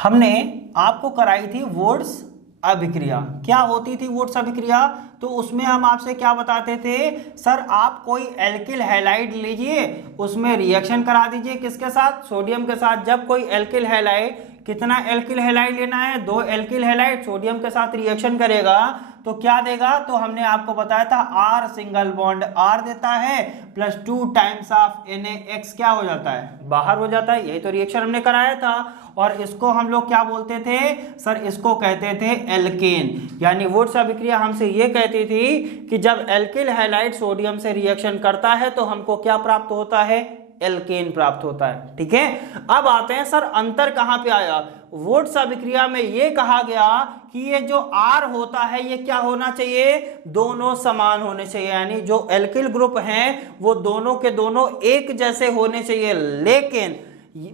हमने आपको कराई थी वुड्स अभिक्रिया। क्या होती थी वुड्स अभिक्रिया, तो उसमें हम आपसे क्या बताते थे, सर आप कोई एल्किल हैलाइड लीजिए, उसमें रिएक्शन करा दीजिए, किसके साथ, सोडियम के साथ। जब कोई एल्किल हैलाइड, कितना एल्किल हैलाइड लेना है, 2 एल्किल हैलाइड सोडियम के साथ रिएक्शन करेगा तो क्या देगा, तो हमने आपको बताया था R सिंगल बॉन्ड R देता है प्लस 2 टाइम्स ऑफ NaX क्या हो जाता है, बाहर हो जाता है। यही तो रिएक्शन हमने कराया था। और इसको हम लोग क्या बोलते थे, सर इसको कहते थे एल्केन। यानी वुड्स अभिक्रिया हमसे ये कहती थी कि जब एल्किल हैलाइड सोडियम से रिएक्शन करता है तो हमको क्या प्राप्त होता है, एल्केन प्राप्त होता है। ठीक है, अब आते हैं सर अंतर कहां पे आया। वुड्स अभिक्रिया में ये कहा गया कि ये जो R होता है ये क्या होना चाहिए, दोनों समान होने चाहिए, यानी जो एल्किल ग्रुप हैं वो दोनों के दोनों एक जैसे होने चाहिए। लेकिन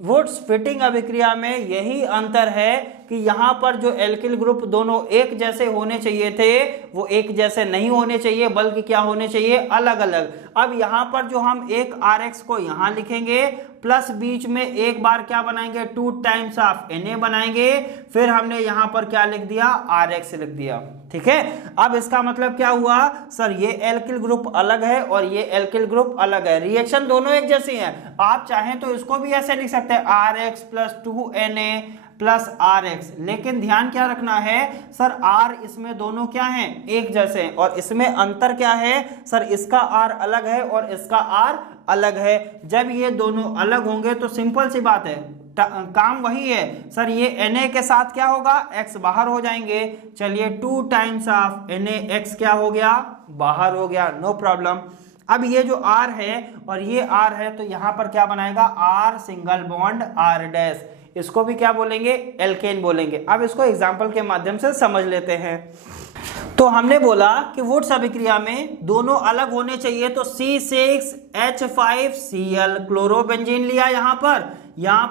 वुड्स फिटिंग अभिक्रिया में यही अंतर है कि यहाँ पर जो एल्किल ग्रुप दोनों एक जैसे होने चाहिए थे वो एक जैसे नहीं होने चाहिए, बल्कि क्या होने चाहिए, अलग अलग। अब यहाँ पर जो हम एक RX को यहाँ लिखेंगे प्लस बीच में एक बार क्या बनाएंगे, 2 टाइम्स ऑफ Na बनाएंगे, फिर हमने यहाँ पर क्या लिख दिया, RX लिख दिया। ठीक है, अब इसका मतलब क्या हुआ, सर ये एल्किल ग्रुप अलग है और ये एल्किल ग्रुप अलग है, रिएक्शन दोनों एक जैसी हैं। आप चाहें तो इसको भी ऐसे लिख सकते हैं, RX plus 2Na plus RX। लेकिन ध्यान क्या रखना है, सर R इसमें दोनों क्या हैं, एक जैसे हैं, और इसमें अंतर क्या है, सर इसका R अलग है और इसका R अलग है। जब ये दोनों अलग होंगे तो सिंपल सी बात है, काम वही है सर, ये Na के साथ क्या होगा, x बाहर हो जाएंगे। चलिए 2 टाइम्स ऑफ NaX क्या हो गया, बाहर हो गया, नो प्रॉब्लम। अब ये जो R है और ये R है तो यहां पर क्या बनाएगा, R single bond R dash, इसको भी क्या बोलेंगे, एल्केन बोलेंगे। अब इसको एग्जाम्पल के माध्यम से समझ लेते हैं। तो हमने बोला कि वुड्स अभिक्रिया में दोनों अलग होने चाहिए, तो C6H5Cl क्लोरोबेंजीन लिया। यहाँ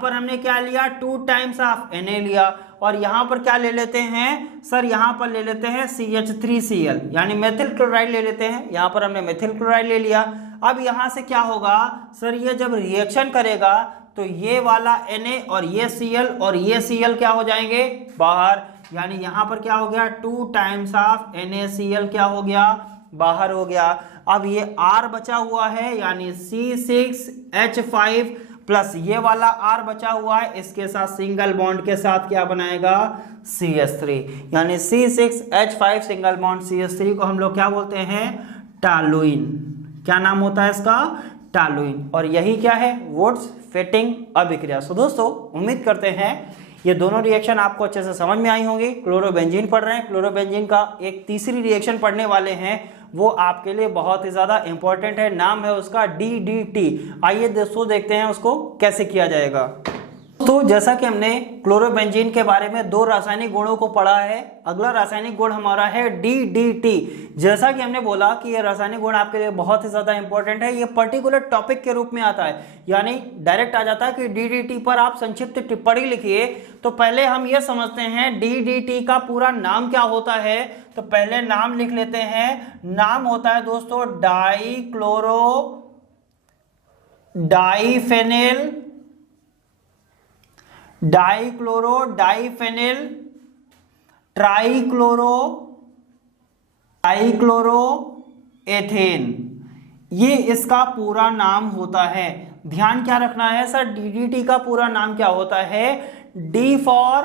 पर हमने क्या लिया, 2 टाइम्स ऑफ Na लिया, और यहाँ पर क्या ले लेते हैं सर, यहाँ पर ले लेते हैं CH3Cl यानी मेथिल क्लोराइड ले लेते हैं। यहाँ पर हमने मेथिल क्लोराइड ले लिया। अब यहाँ से क्या होगा सर, ये जब रिएक्शन करेगा तो ये वाला Na और ये Cl और ये Cl क्या हो जाएंगे, बाहर, यानी यहाँ पर क्या हो गया, 2 टाइम्स ऑफ NaCl क्या हो गया, बाहर हो गया। अब ये R बचा हुआ है यानी C6H5 प्लस ये वाला R बचा हुआ है, इसके साथ सिंगल बॉन्ड के साथ क्या बनाएगा, CH3, यानी C6H5 सिंगल बॉन्ड CH3 को हम लोग क्या बोलते हैं, टॉलुइन। क्या नाम होता है इसका, टॉलुइन। और यही क्या है, वुड्स फिटिंग अभिक्रिया। सो दोस्तों उम्मीद करते हैं ये दोनों रिएक्शन आपको अच्छे से समझ में आई होंगी। क्लोरोबेंजीन पढ़ रहे हैं, क्लोरोबेंजीन का एक तीसरी रिएक्शन पढ़ने वाले हैं, वो आपके लिए बहुत ही ज़्यादा इंपॉर्टेंट है, नाम है उसका DDT। आइए दोस्तों देखते हैं उसको कैसे किया जाएगा। तो जैसा कि हमने क्लोरोबेंजीन के बारे में 2 रासायनिक गुणों को पढ़ा है, अगला रासायनिक गुण हमारा है DDT। जैसा कि हमने बोला कि ये रासायनिक गुण आपके लिए बहुत ही ज़्यादा इंपॉर्टेंट है, ये पर्टिकुलर टॉपिक के रूप में आता है, यानी डायरेक्ट आ जाता है कि DDT पर आप संक्षिप्त टिप्पणी लिखिए। तो पहले हम ये समझते हैं DDT का पूरा नाम क्या होता है, तो पहले नाम लिख लेते हैं। नाम होता है दोस्तों डाइक्लोरोडाइफेनिल ट्राइक्लोरोएथेन, ये इसका पूरा नाम होता है। ध्यान क्या रखना है सर, DDT का पूरा नाम क्या होता है, D for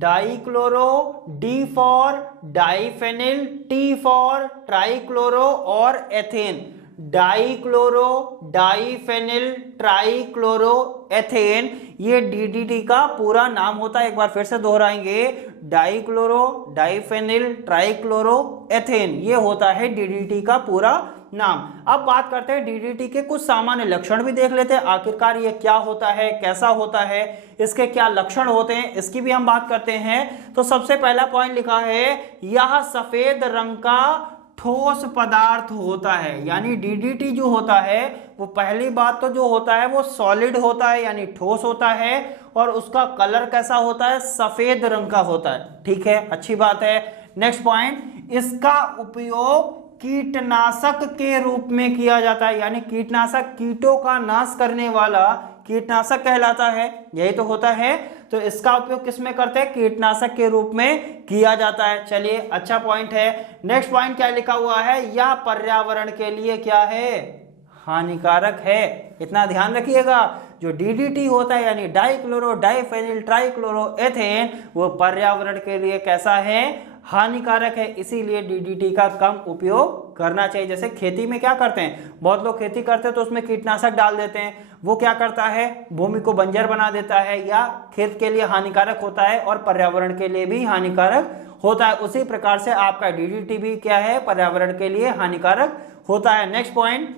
dichloro, D for diphenyl, T for trichloro और ethane. Dichloro diphenyl trichloro ethane, ये DDT का पूरा नाम होता है। एक बार फिर से दोहराएंगे, डाइक्लोरो डाइफेनिल ट्राइक्लोरो एथेन, ये होता है DDT का पूरा नाम। अब बात करते हैं DDT के कुछ सामान्य लक्षण भी देख लेते हैं, आखिरकार ये क्या होता है, कैसा होता है, इसके क्या लक्षण होते हैं, इसकी भी हम बात करते हैं। तो सबसे पहला पॉइंट लिखा है, यह सफेद रंग का ठोस पदार्थ होता है, यानी DDT जो होता है वो पहली बात तो जो होता है वो सॉलिड होता है यानी ठोस होता है, और उसका कलर कैसा होता है, सफेद रंग का होता है। ठीक है, अच्छी बात है। नेक्स्ट पॉइंट, इसका उपयोग कीटनाशक के रूप में किया जाता है, यानी कीटनाशक, कीटों का नाश करने वाला कीटनाशक कहलाता है, यही तो होता है। तो इसका उपयोग किस में करते हैं, कीटनाशक के रूप में किया जाता है। चलिए, अच्छा पॉइंट है। नेक्स्ट पॉइंट क्या लिखा हुआ है, यह पर्यावरण के लिए क्या है, हानिकारक है। इतना ध्यान रखिएगा, जो DDT होता है यानी डाइक्लोरो डाइफेनिल ट्राइक्लोरोएथेन, वो पर्यावरण के लिए कैसा है, हानिकारक है। इसीलिए DDT का कम उपयोग करना चाहिए। जैसे खेती में क्या करते हैं, बहुत लोग खेती करते हैं तो उसमें कीटनाशक डाल देते हैं, वो क्या करता है, भूमि को बंजर बना देता है, या खेत के लिए हानिकारक होता है और पर्यावरण के लिए भी हानिकारक होता है। उसी प्रकार से आपका DDT भी क्या है, पर्यावरण के लिए हानिकारक होता है। नेक्स्ट पॉइंट,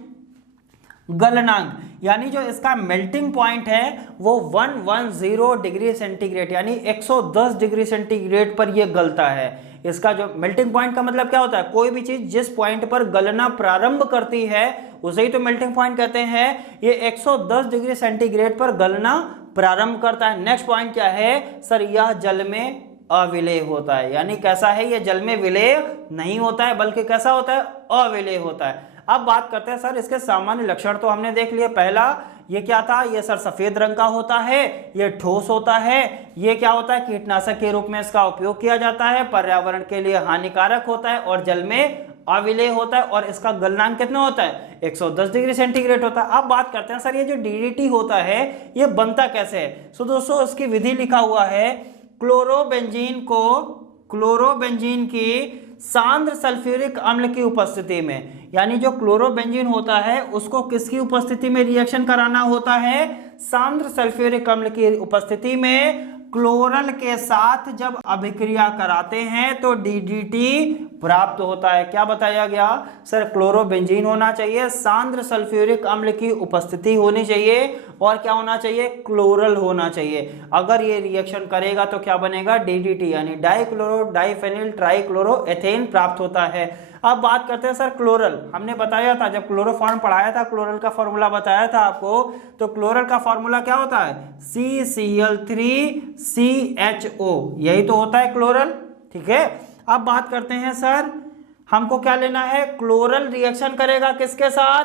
गलनांक, यानी जो इसका मेल्टिंग पॉइंट है वो 110 डिग्री सेंटीग्रेड यानी 110 डिग्री सेंटीग्रेड पर यह गलता है। इसका जो मेल्टिंग पॉइंट का मतलब क्या होता है, कोई भी चीज जिस पॉइंट पर गलना प्रारंभ करती है उसे ही तो मेल्टिंग पॉइंट कहते हैं। ये 110 डिग्री सेंटीग्रेड पर गलना प्रारंभ करता है। नेक्स्ट पॉइंट क्या है सर, यह जल में अविलेय होता है, यानी कैसा है, ये जल में विलेय नहीं होता है बल्कि कैसा होता है, अविलेय होता है। अब बात करते हैं सर इसके सामान्य लक्षण। तो हमने देख लिए, पहला ये क्या था, ये सर सफेद रंग का होता है, ये ठोस होता है, ये क्या होता है, कीटनाशक के रूप में इसका उपयोग किया जाता है, पर्यावरण के लिए हानिकारक होता है और जल में अविलेय होता है, और इसका गलनांक कितना होता है, 110 डिग्री सेंटीग्रेड होता है। अब बात करते हैं सर ये जो DDT होता है ये बनता कैसे है। सो दोस्तों इसकी विधि लिखा हुआ है, क्लोरोबेंजीन की सांद्र सल्फ्यूरिक अम्ल की उपस्थिति में, यानी जो क्लोरोबेंजीन होता है उसको किसकी उपस्थिति में रिएक्शन कराना होता है? सांद्र सल्फ्यूरिक अम्ल की उपस्थिति में क्लोरल के साथ जब अभिक्रिया कराते हैं तो डीडीटी प्राप्त होता है। क्या बताया गया सर? क्लोरोबेंजीन होना चाहिए, सांद्र सल्फ्यूरिक अम्ल की उपस्थिति होनी चाहिए और क्या होना चाहिए? क्लोरल होना चाहिए। अगर ये रिएक्शन करेगा तो क्या बनेगा? डीडीटी यानी डाइक्लोरो डाइफेनिल ट्राइक्लोरो एथेन प्राप्त होता है। अब बात करते हैं सर क्लोरल। हमने बताया था जब क्लोरोफॉर्म पढ़ाया था, क्लोरल का फॉर्मूला बताया था आपको, तो क्लोरल का फॉर्मूला क्या होता है? CCl3CHO, यही तो होता है क्लोरल। ठीक है, अब बात करते हैं सर हमको क्या लेना है? क्लोरल रिएक्शन करेगा किसके साथ?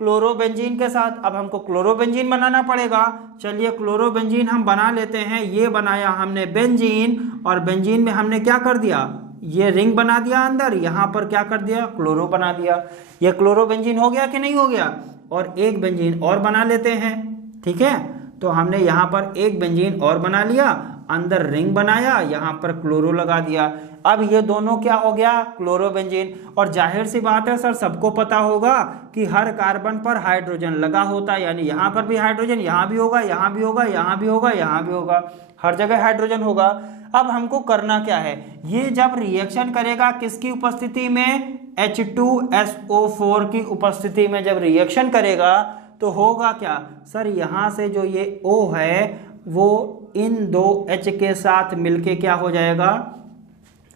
क्लोरोबेंजीन के साथ। अब हमको क्लोरोबेंजीन बनाना पड़ेगा। चलिए क्लोरोबेंजीन हम बना लेते हैं। ये बनाया हमने बेंजीन, और बेंजीन में हमने क्या कर दिया? ये रिंग बना दिया अंदर, यहां पर क्या कर दिया? क्लोरो बना दिया। ये क्लोरोबेंजीन हो गया कि नहीं हो गया? और एक बेंजीन और बना लेते हैं। ठीक है, तो हमने यहां पर एक बेंजीन और बना लिया, अंदर रिंग बनाया, यहां पर क्लोरो लगा दिया। अब ये दोनों क्या हो गया? क्लोरोबेंजीन। और जाहिर सी बात है सर, सबको पता होगा कि हर कार्बन पर हाइड्रोजन लगा होता है, यानी यहां पर भी हाइड्रोजन, यहां भी होगा, यहां भी होगा, यहां भी होगा, यहां भी होगा, हर जगह हाइड्रोजन होगा। अब हमको करना क्या है? ये जब रिएक्शन करेगा किसकी उपस्थिति में? H2SO4 की उपस्थिति में जब रिएक्शन करेगा तो होगा क्या सर? यहां से जो ये O है वो इन दो H के साथ मिलके क्या हो जाएगा?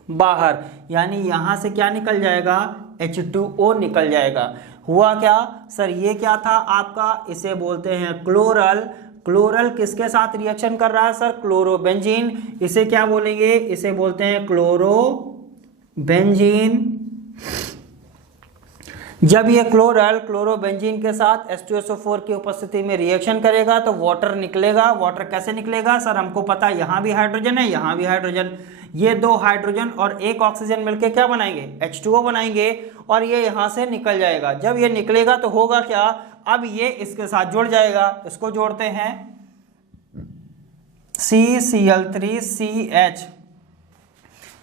बाहर, यानी यहां से क्या निकल जाएगा? H2O निकल जाएगा। हुआ क्या सर? ये क्या था आपका? इसे बोलते हैं क्लोरल। क्लोरल किसके साथ रिएक्शन कर रहा है सर? क्लोरोबेंजीन। इसे क्या बोलेंगे? इसे बोलते हैं क्लोरोबेंजीन। जब ये क्लोरल क्लोरोबेंजीन के साथ H2SO4 की उपस्थिति में रिएक्शन करेगा तो वाटर निकलेगा। वाटर कैसे निकलेगा सर? हमको पता है यहाँ भी हाइड्रोजन है, यहाँ भी हाइड्रोजन। ये दो हाइड्रोजन और एक ऑक्सीजन मिलके क्या बनाएंगे? H2O बनाएंगे, और ये यहाँ से निकल जाएगा। जब ये निकलेगा तो होगा क्या? अब ये इसके साथ जुड़ जाएगा। इसको जोड़ते हैं, CCl3CH।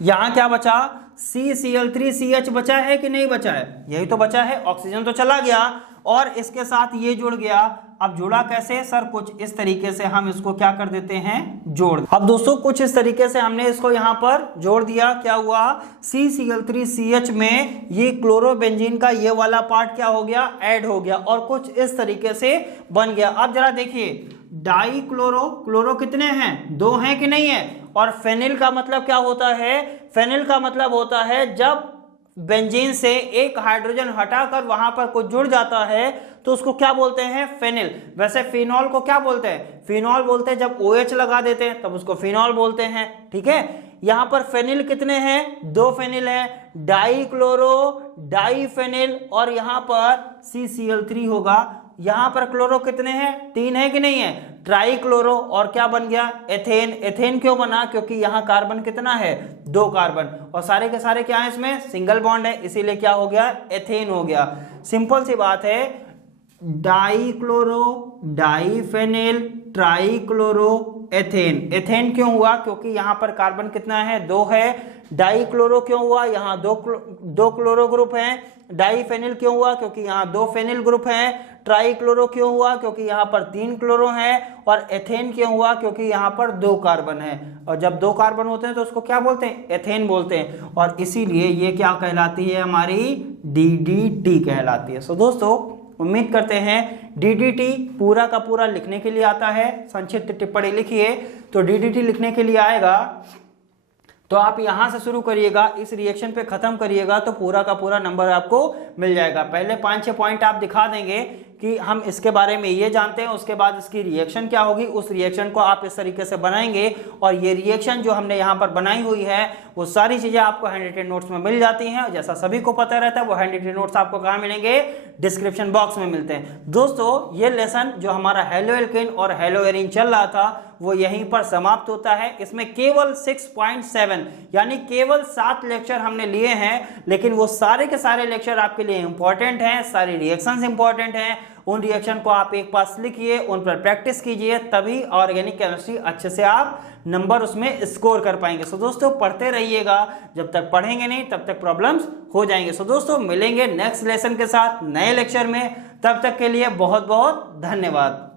यहां क्या बचा? CCl3CH बचा है कि नहीं बचा है? यही तो बचा है। ऑक्सीजन तो चला गया और इसके साथ ये जुड़ गया। अब जुड़ा कैसे सर? कुछ इस तरीके से हम इसको क्या कर देते हैं? जोड़। अब दोस्तों कुछ इस तरीके से हमने इसको यहां पर जोड़ दिया। क्या हुआ? CCl3CH में ये क्लोरोबेंजीन का ये वाला पार्ट क्या हो गया? ऐड हो गया, और कुछ इस तरीके से बन गया। अब जरा देखिए, डाई क्लोरो, क्लोरो कितने हैं? दो हैं कि नहीं है? और फेनिल का मतलब क्या होता है? फेनिल का मतलब होता है जब बेंजीन से एक हाइड्रोजन हटाकर वहां पर कुछ जुड़ जाता है तो उसको क्या बोलते हैं? फेनिल। वैसे फिनॉल को क्या बोलते हैं? फिनॉल बोलते हैं जब OH लगा देते हैं तब उसको फिनॉल बोलते हैं। ठीक है, यहां पर फेनिल कितने हैं? दो फेनिल हैं, डाई क्लोरो डाई फेनिल, और यहां पर CCl3 होगा। यहां पर क्लोरो कितने हैं? तीन है कि नहीं है? ट्राई क्लोरो, और क्या बन गया? एथेन। एथेन क्यों बना? क्योंकि यहां कार्बन कितना है? दो कार्बन, और सारे के सारे क्या है? इसमें सिंगल बॉन्ड है, इसीलिए क्या हो गया? एथेन हो गया। सिंपल सी बात है। Di chloro di phenyl tri chloro ethane. Ethane क्यों हुआ? क्योंकि यहां पर कार्बन कितना है? दो है। डाई क्लोरो क्यों हुआ? यहां दो क्लोरो ग्रुप हैं। डाई फेनिल क्यों हुआ? क्योंकि यहां दो फेनिल ग्रुप हैं। ट्राई क्लोरो क्यों हुआ? क्योंकि यहां पर तीन क्लोरो हैं। और एथेन क्यों हुआ? क्योंकि यहां पर दो कार्बन है, और जब दो कार्बन होते हैं तो उसको क्या बोलते हैं? एथेन बोलते हैं, और इसीलिए ये क्या कहलाती है? हमारी DDT कहलाती है। सो दोस्तों उम्मीद करते हैं DDT पूरा का पूरा लिखने के लिए आता है। संक्षिप्त टिप्पणी लिखिए तो DDT लिखने के लिए आएगा, तो आप यहां से शुरू करिएगा, इस रिएक्शन पे खत्म करिएगा तो पूरा का पूरा नंबर आपको मिल जाएगा। पहले 5-6 पॉइंट आप दिखा देंगे कि हम इसके बारे में ये जानते हैं, उसके बाद इसकी रिएक्शन क्या होगी, उस रिएक्शन को आप इस तरीके से बनाएंगे, और ये रिएक्शन जो हमने यहाँ पर बनाई हुई है वो सारी चीज़ें आपको हैंड रिटेन नोट्स में मिल जाती हैं। जैसा सभी को पता रहता है वो हैंड रिटेन नोट्स आपको कहाँ मिलेंगे? डिस्क्रिप्शन बॉक्स में मिलते हैं। दोस्तों ये लेसन जो हमारा हेलो एल्केन और हेलो एरीन चल रहा था वो यहीं पर समाप्त होता है। इसमें केवल 6.7 यानी केवल 7 लेक्चर हमने लिए हैं, लेकिन वो सारे के सारे लेक्चर आपके लिए इंपॉर्टेंट हैं, सारी रिएक्शंस इंपॉर्टेंट हैं, उन रिएक्शन को आप एक पास लिखिए, उन पर प्रैक्टिस कीजिए, तभी ऑर्गेनिक केमिस्ट्री अच्छे से आप नंबर उसमें स्कोर कर पाएंगे। सो दोस्तों पढ़ते रहिएगा, जब तक पढ़ेंगे नहीं तब तक प्रॉब्लम्स हो जाएंगे। सो दोस्तों मिलेंगे नेक्स्ट लेसन के साथ नए लेक्चर में, तब तक के लिए बहुत बहुत धन्यवाद।